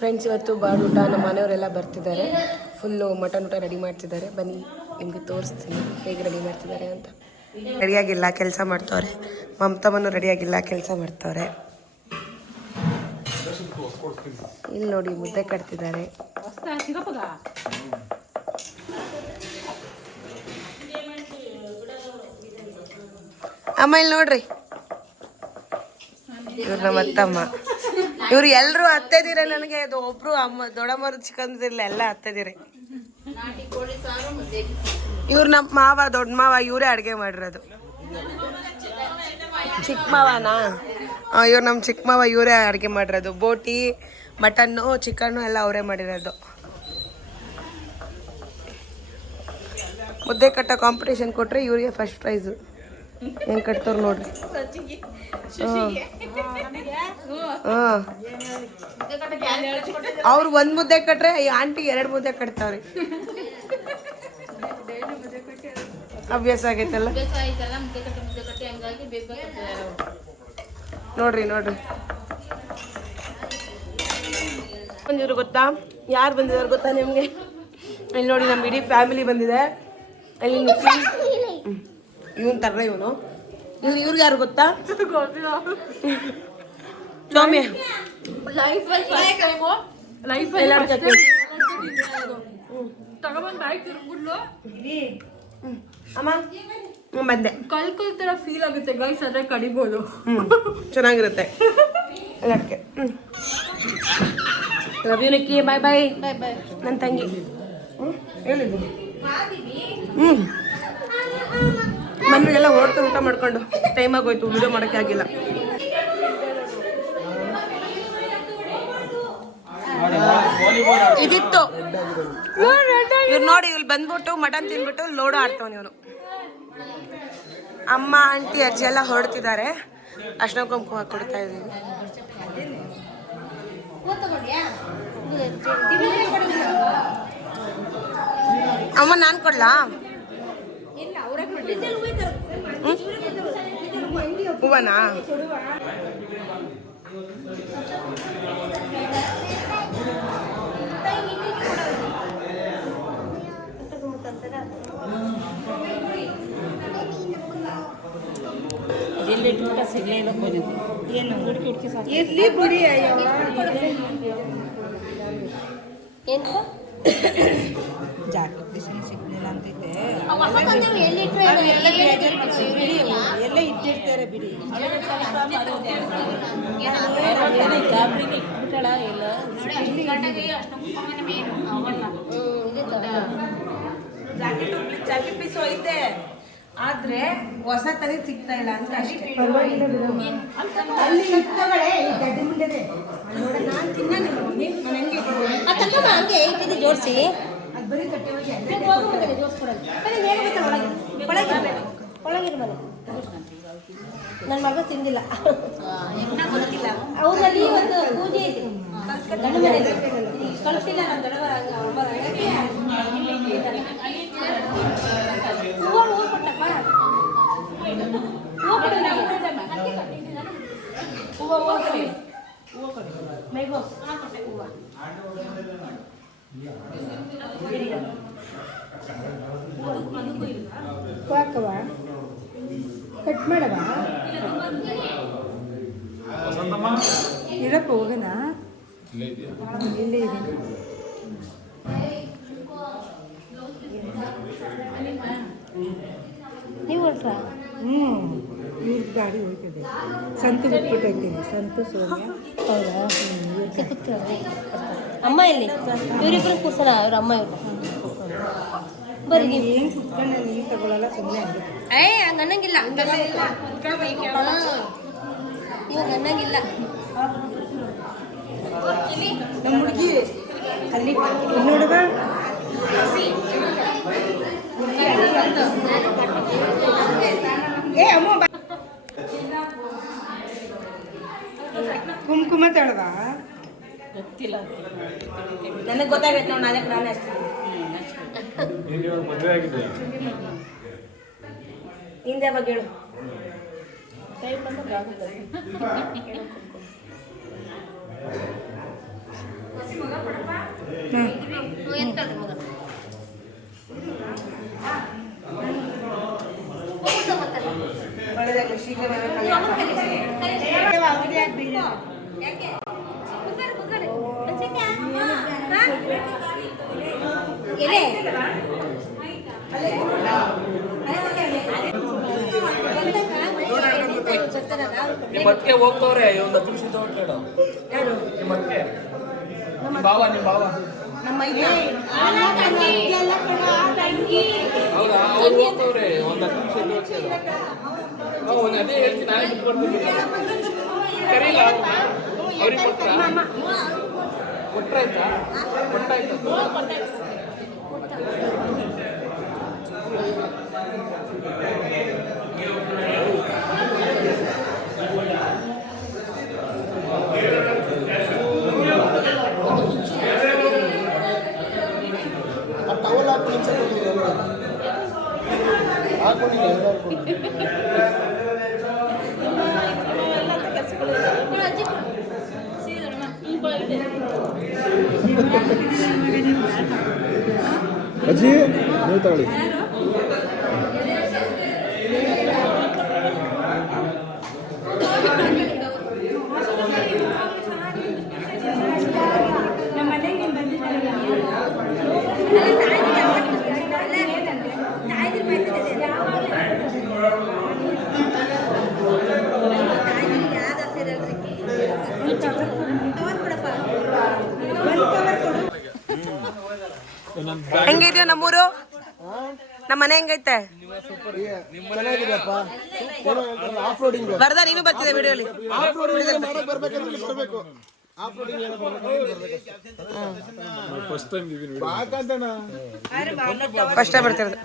Friends, ಇವತ್ತು ಬಾಡೂಟ ನಮ್ಮ ಮನೆಯವರೆಲ್ಲ ಬರ್ತಿದ್ದಾರೆ. ಫುಲ್ಲು ಮಟನ್ ಊಟ ರೆಡಿ ಮಾಡ್ತಿದ್ದಾರೆ. ಬನ್ನಿ ನಿಮಗೆ ತೋರಿಸ್ತೀನಿ ಹೇಗೆ ರೆಡಿ ಮಾಡ್ತಿದ್ದಾರೆ ಅಂತ. ರೆಡಿಯಾಗಿಲ್ಲ, ಕೆಲಸ ಮಾಡ್ತವ್ರೆ. ಮಮತಮ್ಮನು ರೆಡಿಯಾಗಿಲ್ಲ, ಕೆಲಸ ಮಾಡ್ತವ್ರೆ. ಇಲ್ಲಿ ನೋಡಿ ಮುದ್ದೆ ಕಟ್ತಿದ್ದಾರೆ. ಅಮ್ಮ ಇಲ್ಲಿ ನೋಡ್ರಿ, ಇವ್ರು ನಮ್ಮ ಅತ್ತಮ್ಮ. ಇವ್ರು ಎಲ್ರು ಅತ್ತೆದಿರ. ನನಗೆ ಅದು ಒಬ್ರು ಅಮ್ಮ ದೊಡ್ಡಮ್ಮರು ಚಿಕ್ಕಂದಿರಲಿಲ್ಲ, ಎಲ್ಲ ಅತ್ತೆದಿರೆ. ಇವ್ರು ನಮ್ಮ ಮಾವ, ದೊಡ್ಡ ಮಾವ, ಇವರೇ ಅಡುಗೆ ಮಾಡಿರೋದು. ಚಿಕ್ಕ ಮಾವನಾ? ಇವ್ರು ನಮ್ಮ ಚಿಕ್ಕ ಮಾವ, ಇವರೇ ಅಡುಗೆ ಮಾಡಿರೋದು. ಬೋಟಿ, ಮಟನ್ನು, ಚಿಕನ್ನು ಎಲ್ಲ ಅವರೇ ಮಾಡಿರೋದು. ಮುದ್ದೆ ಕಟ್ಟೋ ಕಾಂಪಿಟೇಷನ್ ಕೊಟ್ಟರೆ ಇವರಿಗೆ ಫಸ್ಟ್ ಪ್ರೈಸು. ಹೆಂಗೆ ಕಟ್ತವ್ರು ನೋಡ್ರಿ. ಹಾಂ, ಅವ್ರು ಒಂದು ಮುದ್ದೆ ಕಟ್ರೆ ಈ ಆಂಟಿ 2 ಮುದ್ದೆ ಕಟ್ತಾವ್ರಿ. ಅಭ್ಯಾಸ ಆಗೈತಲ್ಲ. ನೋಡ್ರಿ ನೋಡ್ರಿ, ಬಂದಿದ್ರು ಗೊತ್ತಾ? ಯಾರು ಬಂದಿದ್ದಾರೆ ಗೊತ್ತಾ ನಿಮಗೆ? ಇಲ್ಲಿ ನೋಡಿ, ನಮ್ಮ ಇಡೀ ಫ್ಯಾಮಿಲಿ ಬಂದಿದೆ. ಅಲ್ಲಿ ಇವನ್ ತರ್ರ ಇವನು. ಇವ್ರಿಗೆ ಯಾರು ಗೊತ್ತಾ? ಸೌಮ್ಯ. ಬಂದೆ. ಕಲ್ಕಲ್ ತರ ಫೀಲ್ ಆಗುತ್ತೆ ಗೈಸ್, ಅದ್ರೆ ಕಡಿಬೋದು. ಚೆನ್ನಾಗಿರುತ್ತೆ. ಅದಕ್ಕೆ ರವಿನಕ್ಕಿ ಬಾಯ್ ಬಾಯ್. ನನ್ನ ತಂಗಿ ಹೇಳಿದ್ದು. ಮನೆಯೆಲ್ಲ ಹೊರತು ಊಟ ಮಾಡ್ಕೊಂಡು ಟೈಮ್ ಆಗೋಯ್ತು, ವಿಡಿಯೋ ಮಾಡೋಕ್ಕೆ ಆಗಿಲ್ಲ. ಇದಿತ್ತು. ಇವ್ರು ನೋಡಿ, ಇಲ್ಲಿ ಬಂದ್ಬಿಟ್ಟು ಮಟನ್ ತಿಂದ್ಬಿಟ್ಟು ಲೋಡು ಆಡ್ತಾವ. ಇವನು ಅಮ್ಮ, ಆಂಟಿ, ಅಜ್ಜಿ ಎಲ್ಲ ಹೊರಡ್ತಿದ್ದಾರೆ. ಅರ್ಶಿನ ಕುಂಕುಮ ಕೊಡ್ತಾ ಇದ್ದೀವಿ. ಅಮ್ಮ ನಾನು ಕೊಡ್ಲಾ? ಹೂವನಾ? ಎಲ್ಲ ಇಟ್ಟಿರ್ತಾರೆ ಬಿಡಿ. ಜಾಕೆಟ್ ಪೀಸು ಐತೆ, ಆದ್ರೆ ಹೊಸ ತರ ಸಿಗ್ತಾ ಇಲ್ಲ ಅಂತ ಅಷ್ಟೇ. ಹಂಗೆ ಇಟ್ಟಿದ್ದು ಜೋಡಿಸಿ ಒಳಗಿರ ಮನೆ. ನನ್ನ ಮಗ ತಿಂದಿಲ್ಲ. ಅವ್ರಲ್ಲಿ ಒಂದು ಪೂಜೆ ಐತಿ, ಗಂಡು ಮನೆ ಕಳಿಸ್ತಿಲ್ಲ. ನಮ್ಮ ದೊಡ್ಡವ ಹೂವು ಕೊಟ್ಟಪ್ಪ, ಮೇಗೋ ಹೂವು ಹಾಕವ, ಕಟ್ ಮಾಡವ. ಇರಪ್ಪ ಹೋಗೋಣ, ಇಲ್ಲೇ ಇದೆ. ನೀವು ಹೊರಟ್ರ? ಇವ್ರದ್ದು ಗಾಡಿ ಹೋಗ್ತದೆ. ಸಂತು ಬಿಟ್ಬಿಟ್ಟೈತೀನಿ. ಸಂತು ಸೋಮ್ಯ. ಹೌದಾ? ಅಮ್ಮ ಇಲ್ಲಿ ಇವರಿಬ್ಬರು ಕೂರ್ಸೋಣ. ಅವ್ರ ಅಮ್ಮ ಇವ್ರು ಬರ್ರಿ. ನೀವು ಏನು ಕುತ್ಕೊಂಡು ನೀರು ತಗೊಳ್ಳಲ್ಲ, ಸುಮ್ಮನೆ ಹಂಗೆ ಅನ್ನಂಗಿಲ್ಲ. ಇವಾಗ ಅನ್ನಂಗಿಲ್ಲ. ನಮ್ಮ ಹುಡುಗಿ ಅಲ್ಲಿ ನೋಡುವ. ಕುಂಕುಮ ತಳವ ಗೊತ್ತಿಲ್ಲ, ನನಗೆ ಗೊತ್ತಾಗೈತೆ ನೋಡಿ. ಅದಕ್ಕೆ ನಾನು ಹಿಂದೆ ಬಗ್ಗೆ ಹೇಳು. ನಿಮ್ಮಕ್ಕೆ ಹೋಗ್ತವ್ರೆ ಒಂದು 10 ನಿಮಿಷ ಕೇಳು ನಿಮ್ಮಕ್ಕೆ ಬಾವ ನಿಮ್ಮ ಬಾವ ಹೌದಾ ಅವ್ರು ಹೋಗ್ತವ್ರೆ ಒಂದು 10 ನಿಮಿಷ ಹೌದು ಅದೇ ಹೇಳ್ತೀನಿ ನಾನೇ ಬಿಟ್ಕೊಡ್ತೀನಿ ಕರೀಲ ಅವ್ರಿಗೆ ಕೊಟ್ರಾಯ್ತಾ ಅಜ್ಜಿ ನೀವು ತಗೊಳ್ಳಿ. ಹೆಂಗಿದ್ಯೋ ನಮ್ಮೂರು? ನಮ್ಮ ಮನೆ ಹೆಂಗೈತೆ? ಚೆನ್ನಾಗಿದೆಯಪ್ಪ. ಆಫ್ ರೋಡಿಂಗ್ ಬರ್ದ ನೀನು ಬರ್ತಿದೆ ವಿಡಿಯೋಲಿ. ಬರ್ಬೇಕು. ಫಸ್ಟ್ ಟೈಮ್ ಬರ್ತಿರೋದು.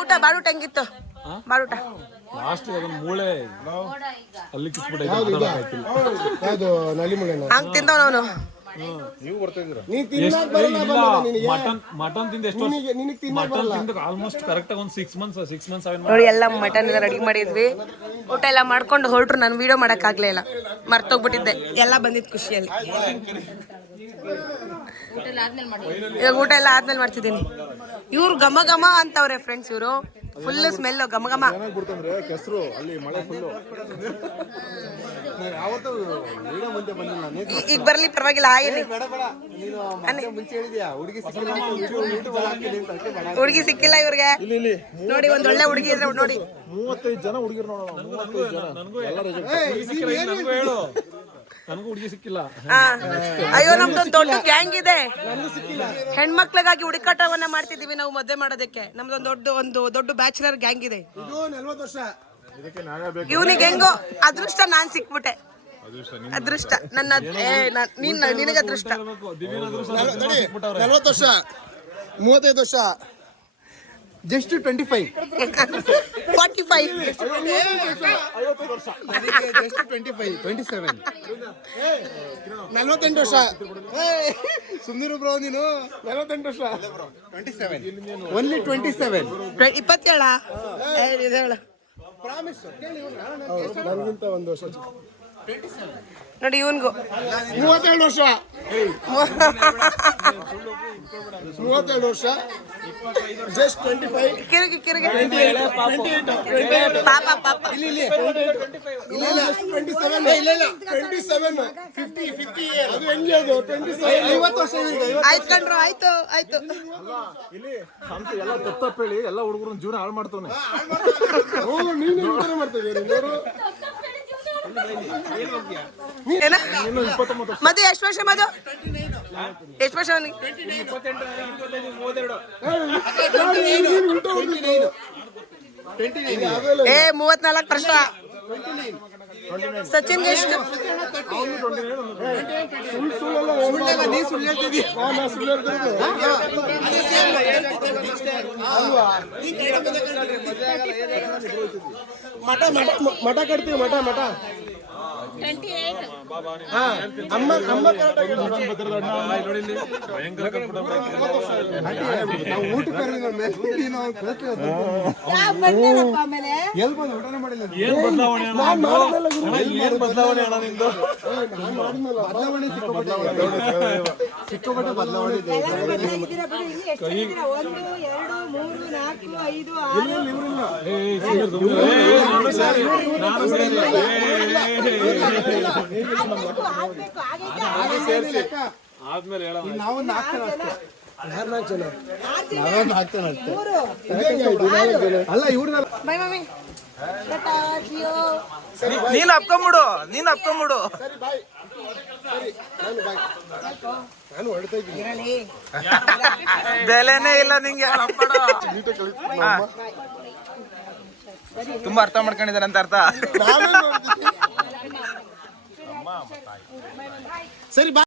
ಊಟ ಬಾಡೂಟ ಹೆಂಗಿತ್ತು? ಬಾಡೂಟ ಲಾಸ್ಟ್ ಅದನ್ನ ಮೂಳೆ ಅಲ್ಲಿ ಕಿಸ್ಬಿಟ್ಟೈತೆ. ನಲ್ಲಿ ಮೂಳೆ ಹಂಗ್ ತಿಂದವ್ ಅವನು. ನೀವು ಬರ್ತಾ ಇದ್ದೀರಾ? ಮಟನ್ ತಿಂದ ಎಷ್ಟು ಮಟನ್ ತಿಂದ ಆಲ್ಮೋಸ್ಟ್ ಕರೆಕ್ಟ್ ಆಗಿ ಒಂದು 6 ಮಂತ್ಸ್ 7 ನೋಡಿ ಎಲ್ಲ ಮಟನ್ ಎಲ್ಲ ರೆಡಿ ಮಾಡಿದ್ವಿ. ಊಟ ಎಲ್ಲ ಮಾಡ್ಕೊಂಡು ಹೊರಟ್ರು. ನಾನು ವಿಡಿಯೋ ಮಾಡಕ್ ಆಗ್ಲೇ ಇಲ್ಲ, ಮರ್ತೋಗ್ಬಿಟ್ಟಿದ್ದೆ. ಎಲ್ಲ ಬಂದಿದ್ ಖುಷಿಯಲ್ಲಿ. ಇವಾಗ ಊಟ ಎಲ್ಲ ಆದ್ಮೇಲೆ ಮಾಡ್ತಿದ್ದೀನಿ. ಇವ್ರು ಘಮ ಘಮ ಅಂತವ್ರೆ ಫ್ರೆಂಡ್ಸ್. ಇವರು ಫುಲ್ ಸ್ಮೆಲ್ ಘಮ ಘಮ. ಕೆಸರು ಅಲ್ಲಿ ಮಳೆ ಫುಲ್ಲು. ಯಾವತ್ತೂ ವಿಡಿಯೋ ಮುಂದೆ ಬಂದಿಲ್ಲ. ಈಗ ಬರ್ಲಿ ಪರವಾಗಿಲ್ಲ. ಹುಡುಗಿ ಸಿಕ್ಕಿಲ್ಲ ಇವ್ರಿಗೆ. ನೋಡಿ ಒಂದ್ ಒಳ್ಳೆ ಹುಡುಗಿ ಇದ್ರೆ ನೋಡಿ. 35 ಜನ ಹುಡುಗಿರು ನೋಡೋಣ. 35 ಜನ ನನಗೂ ಹುಡುಗಿ ಸಿಕ್ಕಿಲ್ಲ. ಅಯ್ಯೋ ನಮ್ದೊಂದು ದೊಡ್ಡ ಗ್ಯಾಂಗ್ ಇದೆ. ಹೆಣ್ಮಕ್ಳಿಗಾಗಿ ಹುಡುಕಾಟವನ್ನ ಮಾಡ್ತಿದೀವಿ ನಾವು ಮದ್ವೆ ಮಾಡೋದಕ್ಕೆ. ನಮ್ದೊಂದು ದೊಡ್ಡ ಬ್ಯಾಚುಲರ್ ಗ್ಯಾಂಗ್ ಇದೆ. ಇವನಿಗೆ ಹೆಂಗೋ ಅದೃಷ್ಟ ನಾನ್ ಸಿಕ್ಬಿಟ್ಟೆ. ಅದೃಷ್ಟ ನನ್ನ ನಿನಗೆ ಅದೃಷ್ಟ. 40 ವರ್ಷ 35 ವರ್ಷ ಜಸ್ಟ್ 25 45 27 48 ವರ್ಷ. ಸುಮ್ನಿರು ಬ್ರೋ ನೀನು. 48 ವರ್ಷ 27 ಓನ್ಲಿ 27 27 ಹೇಳ. ನನಗಿಂತ ಒಂದು ವರ್ಷ ನೋಡಿ ಇವನ್ಗೂ 32 ವರ್ಷ 32 ವರ್ಷ ಜಸ್ಟ್ 25 ಕಿರುಗಿ 28 ಪಾಪ ಪಾಪ. 50 ವರ್ಷ ಆಯ್ತು ಕಣ್ರು. ಆಯ್ತು ಇಲ್ಲಿ ಸಂತೆ ಎಲ್ಲ ತಪ್ಪು ಹೇಳಿ ಎಲ್ಲ ಹುಡುಗರು ಜೀವನ ಹಾಳು ಮಾಡ್ತಾನೆ. ನೀನು ಮಾಡ್ತಿದ್ದೀರಿ ಮದು ಎಷ್ಟು ವರ್ಷ? ಮದು ಎಷ್ಟು ವರ್ಷ ಅವನಿಗೆ? 34 ವರ್ಷ. ಸಚಿನ್ಗೆ ಎಷ್ಟು? ಮಠ ಕಟ್ತೀವಿ. ಮಠ ಹಾ, ಅಮ್ಮ ಕರೆಕ್ಟ್ ಆಗಿ ಹೇಳು. ನಾವು ಊಟ ಕರೆದಿಲ್ಲ ಎಲ್ಲಿ ಬಂದು ಊಟನೇ ಮಾಡಿಲ್ಲ ಬದಲಾವಣೆ ಸಿಕ್ಕಾಪಟ್ಟೆ ಬದಲಾವಣೆ ಇದೆ. ಆದ್ಮೇಲೆ ಹೇಳ ನಾವು 4 ಜನ ಅಷ್ಟೇ. ಅಲ್ಲ ಇವ್ರನ್ನ ನೀನ್ ಅಪ್ಕೊಂಬಿಡು ಸರಿ ಬಾಯ್. ಸರಿ ನಾನು ಬಾಯ್. ನಾನು ಹೊರಡ್ತಾ ಇದ್ದೀನಿ. ಬೆಲೆನೇ ಇಲ್ಲ ನಿಂಗೆ ನೀಟಾಗಿ ಕಲಿತು. ತುಂಬಾ ಅರ್ಥ ಮಾಡ್ಕೊಂಡಿದ್ದಾರೆ ಅಂತ ಅರ್ಥ. ಸರಿ ಬಾಯ್.